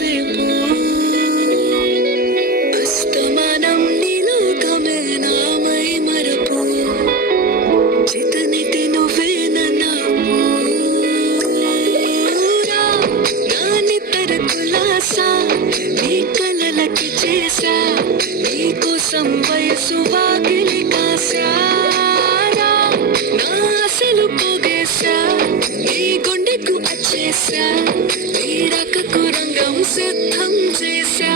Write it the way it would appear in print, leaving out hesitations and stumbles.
సేపు అస్తమానం నీలోకమే నామై మరపు చితనితి నువ్వే నన్నాపు నా నిద్ర కులాసా నీ కలలకి చేసా నీకోసం వయసు వాకిలి కాసా నా అసలు పోగేశా నీ గుండెకు అచ్చేసా నీ రకకు రంగం సిద్ధం చేశా